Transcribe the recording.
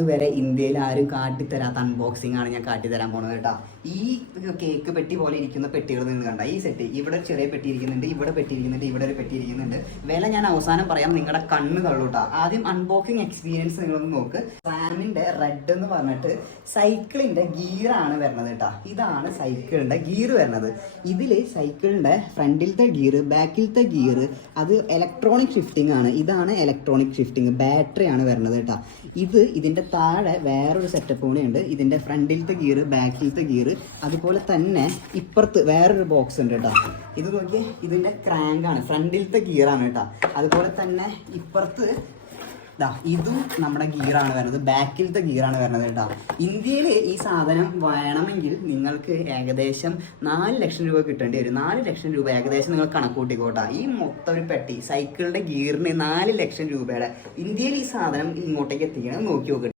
ഇതുവരെ ഇന്ത്യയിൽ ആരും കാട്ടിത്തരാത്ത അൺബോക്സിംഗ് ആണ് ഞാൻ കാട്ടിത്തരാൻ പോണത് കേട്ടോ. ഈ കേക്ക് പെട്ടി പോലെ ഇരിക്കുന്ന പെട്ടികൾ നിന്ന് കണ്ട ഈ സെറ്റ് ഇവിടെ ചെറിയ പെട്ടി ഇരിക്കുന്നുണ്ട്, ഇവിടെ പെട്ടി ഇരിക്കുന്നുണ്ട്, ഇവിടെ ഒരു പെട്ടി ഇരിക്കുന്നുണ്ട്. വില ഞാൻ അവസാനം പറയാം, നിങ്ങളുടെ കണ്ണ് തള്ളൂട്ടാ. ആദ്യം അൺബോക്സിംഗ് എക്സ്പീരിയൻസ് നിങ്ങളൊന്ന് നോക്ക്. സാമിന്റെ റെഡ് എന്ന് പറഞ്ഞിട്ട് സൈക്കിളിന്റെ ഗിയറാണ് വരുന്നത് കേട്ടോ. ഇതാണ് സൈക്കിളിന്റെ ഗിയർ വരുന്നത്. ഇതില് സൈക്കിളിന്റെ ഫ്രണ്ടിലത്തെ ഗിയർ, ബാക്കിലത്തെ ഗിയർ അത് ഇലക്ട്രോണിക് ഷിഫ്റ്റിംഗ് ആണ്. ഇതാണ് ഇലക്ട്രോണിക് ഷിഫ്റ്റിംഗ്, ബാറ്ററി ആണ് വരുന്നത് കേട്ടോ. ഇതിന്റെ താഴെ വേറൊരു സെറ്റപ്പ് കൂടെ ഉണ്ട്. ഇതിന്റെ ഫ്രണ്ടിലത്തെ ഗിയർ, ബാക്കിലത്തെ ഗിയർ, അതുപോലെ തന്നെ ഇപ്പുറത്ത് വേറൊരു ബോക്സ് ഉണ്ട് കേട്ടോ. ഇത് നോക്കിയേ, ഇതിന്റെ ക്രാങ്ക് ആണ്, ഫ്രണ്ടിലത്തെ ഗിയർ ആണ് കേട്ടോ. അതുപോലെ തന്നെ ഇപ്പുറത്ത് ഇതും നമ്മുടെ ഗിയറാണ് വരുന്നത്, ബാക്കിലത്തെ ഗിയറാണ് വരുന്നത് കേട്ടോ. ഇന്ത്യയിൽ ഈ സാധനം വേണമെങ്കിൽ നിങ്ങൾക്ക് ഏകദേശം 4 ലക്ഷം രൂപ കിട്ടേണ്ടി വരും. 4 ലക്ഷം രൂപ ഏകദേശം നിങ്ങൾ കണക്കൂട്ടിക്കോട്ടാ. ഈ മൊത്തം ഒരു പെട്ടി സൈക്കിളിന്റെ ഗിയറിന് 4 ലക്ഷം രൂപയുടെ ഇന്ത്യയിൽ ഈ സാധനം ഇങ്ങോട്ടേക്ക് എത്തിക്കണം നോക്കി നോക്കട്ടെ.